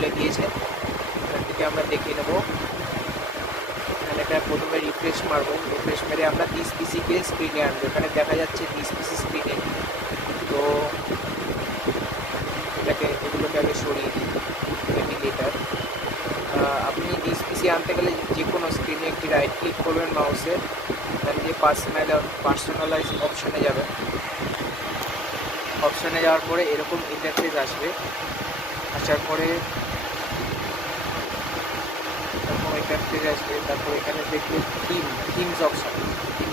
খুলে গিয়েছে, এখান থেকে আমরা দেখে নেব। এখানে প্রথমে রিফ্রেশ মারবো, রিফ্রেশ মেরে আমরা 30 পিসিকে স্ক্রিনে আনবো। এখানে দেখা যাচ্ছে 30 পিসি স্ক্রিনে। তো এগুলোকে আগে সরিয়ে দিই ভেন্টিলেটার। আপনি 30 পিসি আনতে গেলে যে কোনো স্ক্রিনে একটি রাইট ক্লিক করবেন মাউসের, তাহলে যে পার্সোনালাইজ অপশানে যাবেন। অপশানে যাওয়ার পরে এরকম ইন্টারফেস আসবে। আসার পরে এরকম ইন্টারফেস আসবে। তারপর এখানে দেখবেন থিমস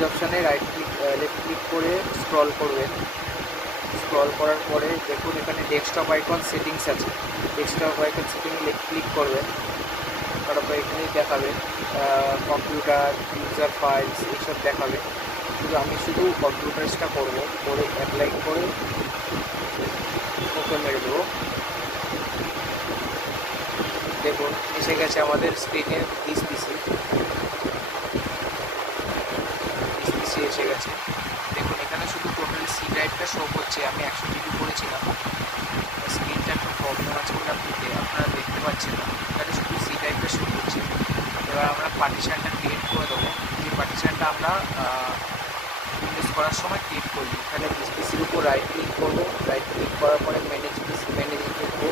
অপশানে লেফট ক্লিক করে স্ক্রল করবেন। স্ক্রল করার পরে দেখুন এখানে ডেস্কটপ আইকন সেটিংস আছে। ডেস্কটপ আইকন সেটিংয়ে লেফট ক্লিক করবেন, তারপর এখানেই দেখাবে কম্পিউটার, ইউজার ফাইলস এইসব দেখাবে। আমি শুধু কম্পিউটার্সটা করবো, করে অ্যাপ্লাই করে ওকে মেরে দেবো। দেখুন এসে গেছে আমাদের স্ক্রিনে 30 পিসি এসে গেছে। দেখুন এখানে শুধু টোটাল সি ড্রাইভটা শো করছে। আমি 100 জিবি করেছিলাম, স্ক্রিনটা একটা প্রবলেম আছে বলে আপনারা দেখতে পাচ্ছেন না। এখানে শুধু সি ড্রাইভটা শো করছে। এবার আমরা পার্টিশনটা ক্রিয়েট করে দেবো। যে পার্টিশনটা আমরা ইউজ করার সময় ক্লিক করবো। এখানে পিসির উপর রাইট ক্লিক করবো। রাইট ক্লিক করার পরে ম্যানেজ করবো।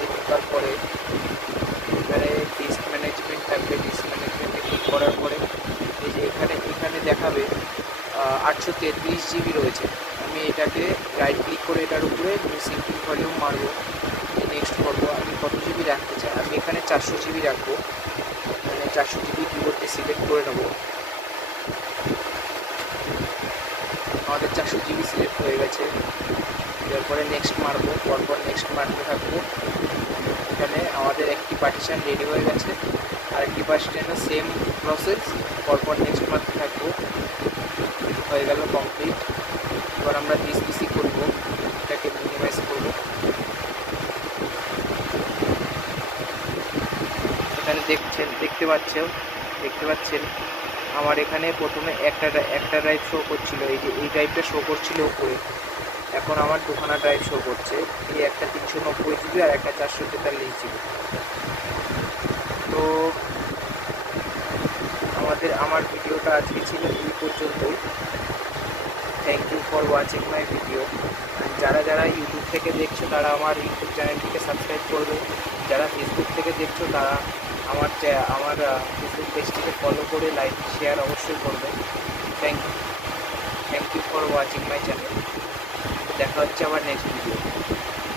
ঢোকার পরে এখানে ডিস্ক ম্যানেজমেন্ট থাকবে। ডিস্ক ম্যানেজমেন্টে ক্লিক করার পরে এই যে এখানে দেখাবে 833 জিবি রয়েছে। আমি এটাকে রাইট ক্লিক করে এটার উপরে সিম্পল ভলিউম মারবো, নেক্সট করবো। আমি কত জিবি রাখতে চাই, আমি এখানে 400 জিবি রাখবো। মানে 400 জিবি কিবোর্ডে সিলেক্ট করে নেবো। আমাদের 400 জিবি সিলেক্ট হয়ে গেছে। এরপরে নেক্সট মারবো, পরপর নেক্সট মারতে থাকবো। এখানে আমাদের একটি পার্টিশন রেডি হয়ে গেছে, আর একটি পার্টিশনও সেম প্রসেস, পরপর নেক্সট মারতে থাকবো। হয়ে গেল কমপ্লিট। এবার আমরা 30 পিসি করবো, এটাকে মিনিমাইজ করবো। এখানে দেখতে পাচ্ছেন আমার এখানে প্রথমে একটা ড্রাইভ শো করছিল, এই ড্রাইভটা শো করছিল উপরে। এখন আমার দুখানা ড্রাইভ শো করছে, এই একটা 390 জিবি আর একটা 443 জিবি। তো আমার ভিডিওটা আজকে ছিল এই পর্যন্তই। Thank you for watching my video. যারা ইউটিউব থেকে দেখছো তারা আমার ইউটিউব চ্যানেলটিকে সাবস্ক্রাইব করবে। যারা ফেসবুক থেকে দেখছো তারা আমার ফেসবুক পেজটিকে ফলো করে লাইক শেয়ার অবশ্যই করবে। Thank you for watching my channel. দেখা হচ্ছে আমার নেক্সট ভিডিও।